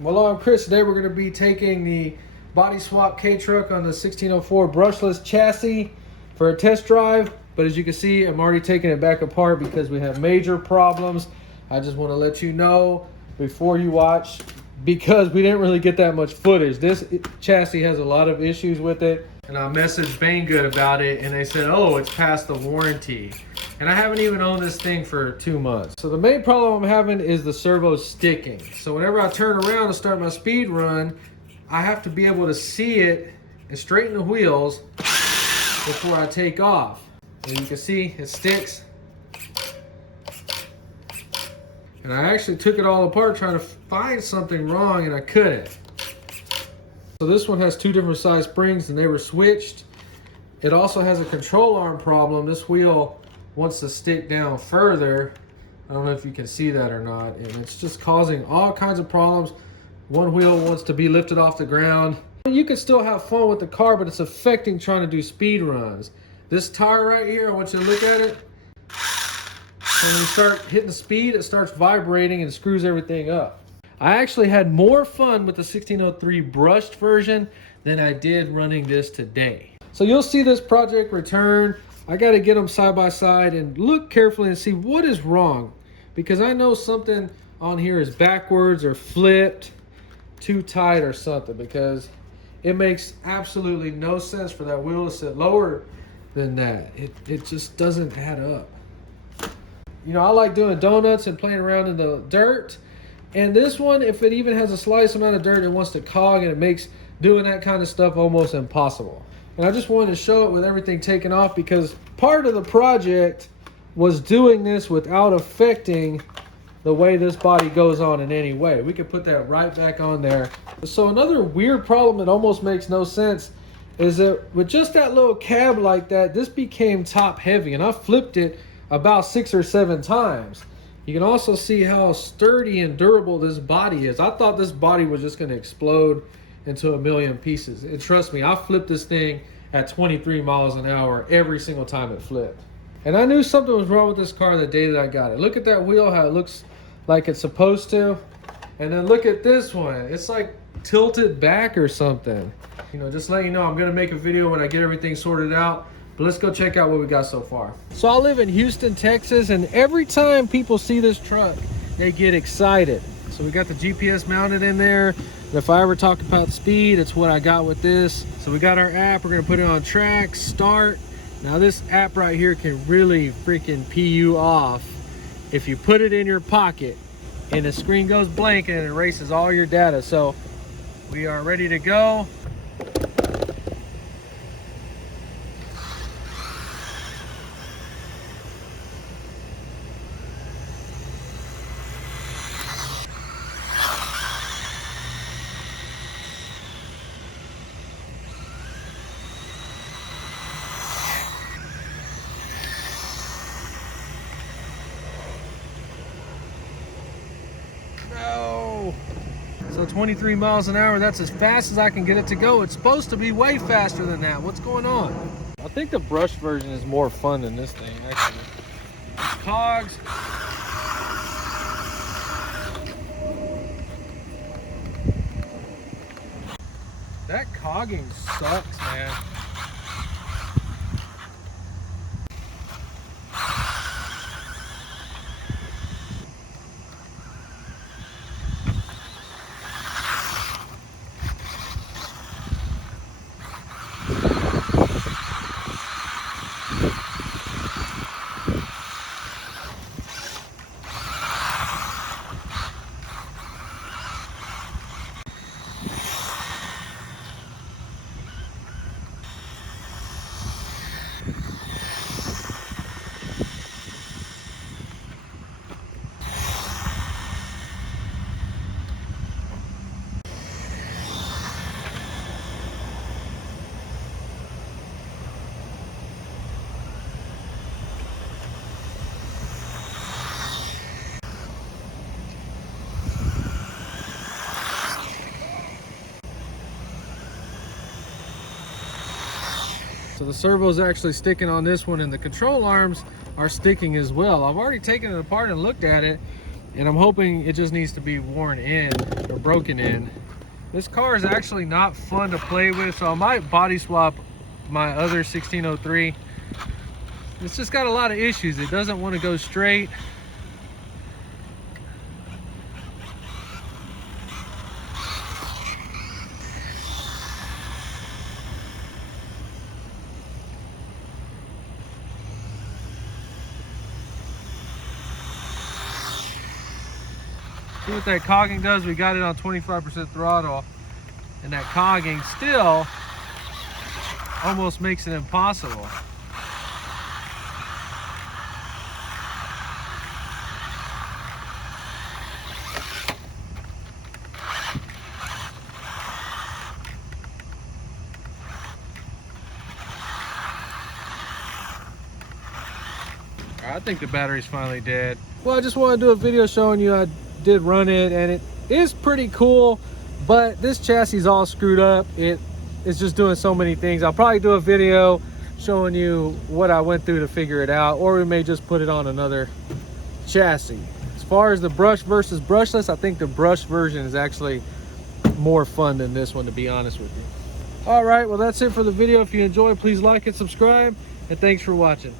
Well, I'm Chris. Today we're going to be taking the body swap K-Truck on the 1604 brushless chassis for a test drive. But as you can see, I'm already taking it back apart because we have major problems. I just want to let you know before you watch, because we didn't really get that much footage. This chassis has a lot of issues with it. And I messaged Banggood about it and they said, oh, it's past the warranty. And I haven't even owned this thing for 2 months. So the main problem I'm having is the servo sticking. So whenever I turn around to start my speed run, I have to be able to see it and straighten the wheels before I take off. And you can see it sticks. And I actually took it all apart trying to find something wrong and I couldn't. So this one has 2 different size springs and they were switched. It also has a control arm problem. This wheel wants to stick down further. I don't know if you can see that or not. And it's just causing all kinds of problems. One wheel wants to be lifted off the ground. You can still have fun with the car, but it's affecting trying to do speed runs. This tire right here, I want you to look at it. When you start hitting the speed, it starts vibrating and screws everything up. I actually had more fun with the 1603 brushed version than I did running this today. So you'll see this project return. I got to get them side by side and look carefully and see what is wrong, because I know something on here is backwards or flipped, too tight or something, because it makes absolutely no sense for that wheel to sit lower than that. It just doesn't add up. You know, I like doing donuts and playing around in the dirt, and this one, if it even has a slight amount of dirt, it wants to cog and it makes doing that kind of stuff almost impossible. And I just wanted to show it with everything taken off, because part of the project was doing this without affecting the way this body goes on in any way. We could put that right back on there. So another weird problem that almost makes no sense is that with just that little cab like that, this became top heavy, and I flipped it about 6 or 7 times. You can also see how sturdy and durable this body is. I thought this body was just going to explode into a million pieces. And trust me, I flipped this thing at 23 miles an hour every single time it flipped. And I knew something was wrong with this car the day that I got it. Look at that wheel, how it looks like it's supposed to. And then look at this one. It's like tilted back or something. You know, just letting you know, I'm gonna make a video when I get everything sorted out. But let's go check out what we got so far. So I live in Houston, Texas, and every time people see this truck, they get excited. So we got the GPS mounted in there. And if I ever talk about speed, it's what I got with this. So we got our app, we're gonna put it on track, start. Now this app right here can really freaking pee you off if you put it in your pocket and the screen goes blank and it erases all your data. So we are ready to go. No. So 23 miles an hour, that's as fast as I can get it to go. It's supposed to be way faster than that. What's going on? I think the brush version is more fun than this thing, actually. Cogs. That cogging sucks, man. So the servo is actually sticking on this one, and the control arms are sticking as well. I've already taken it apart and looked at it, and I'm hoping it just needs to be worn in or broken in. This car is actually not fun to play with, so I might body swap my other 1603. It's just got a lot of issues. It doesn't want to go straight. See what that cogging does? We got it on 25% throttle, and that cogging still almost makes it impossible. I think the battery's finally dead. Well, I just want to do a video showing you I did run it, and it is pretty cool, but this chassis is all screwed up. It is just doing so many things. I'll probably do a video showing you what I went through to figure it out, or we may just put it on another chassis. As far as the brush versus brushless, I think the brush version is actually more fun than this one, to be honest with you. All right, well, that's it for the video. If you enjoyed, please like and subscribe, and thanks for watching.